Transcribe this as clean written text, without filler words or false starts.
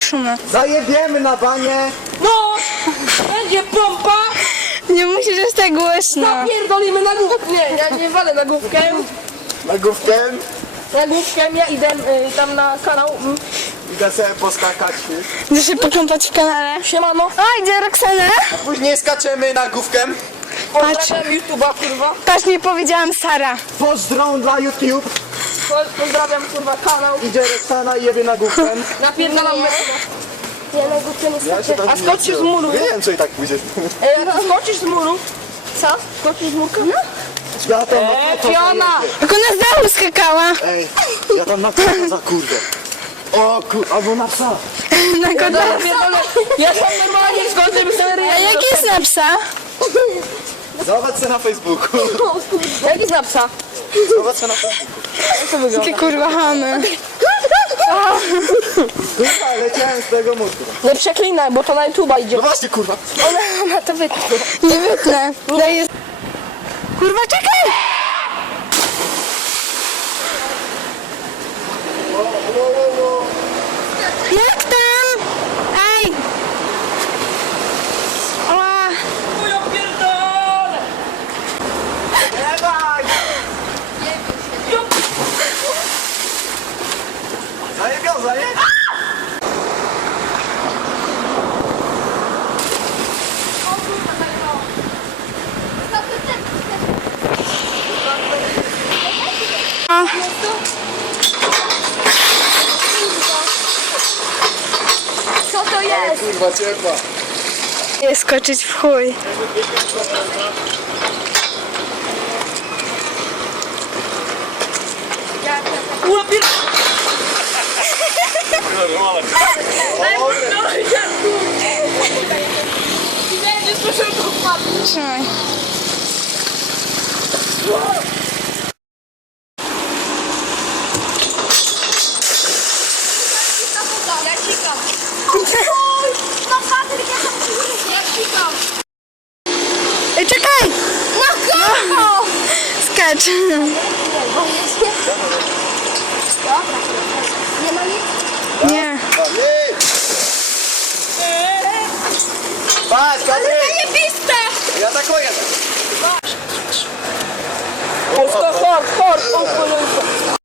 szumę. Zajebiemy na banie! No! Będzie pompa! Nie musisz aż tak głośno. Napierdolimy na główkę. Nie walę na główkę. Nagłówkiem Na główkę ja idę tam na kanał. idę sobie poskakać. Chcesz się pokąpać w kanale? Siemano. O, idzie Roxana. Później skaczemy nagłówkiem. Pozdrawiam YouTube'a, kurwa. Patrz, nie powiedziałam Sara. Pozdrą dla YouTube. Pozdrawiam, kurwa, kanał. Idzie Roxana i jebie nagłówkiem. Napierdalam metro. Ja na główkę nie Ja się tam A skoczysz z muru? Wiem, co i tak pójdziesz. A skoczysz z muru? Co? Skoczysz z murka? Ja tam to Fiona! Jak ona z dachu skakała. Ej, ja tam na kota za kurde. O kur... albo na psa. Na kota. Ja sam normalnie skoczę, by sobie A ryję. jaki jest na psa? Zobacz se na Facebooku. Jaki zna psa? Zobacz se na Facebooku. Jakie kurwa chamy. Kurwa, leciałem z tego mózgu. Nie przeklinaj, bo to na YouTube'a idzie. No właśnie kurwa. Ona to wytnie. Nie wytnę. Daję... Kurwa, czekaj! Jak tam? Ej! Ała! Ja pierdolę! Dawaj! Zajebiał, zajebiał. Co to jest? Kurwa, ciepła. Jest skoczyć w chuj. Łapier... Trzymaj. Ja cikam. No Patryk, ja cikam. Ej, czekaj! No! Skacz. Dobra. Nie ma nic? Nie. Patrz, Patryk! Zajebiste! Ja tak jem. Polska, hard, polsko.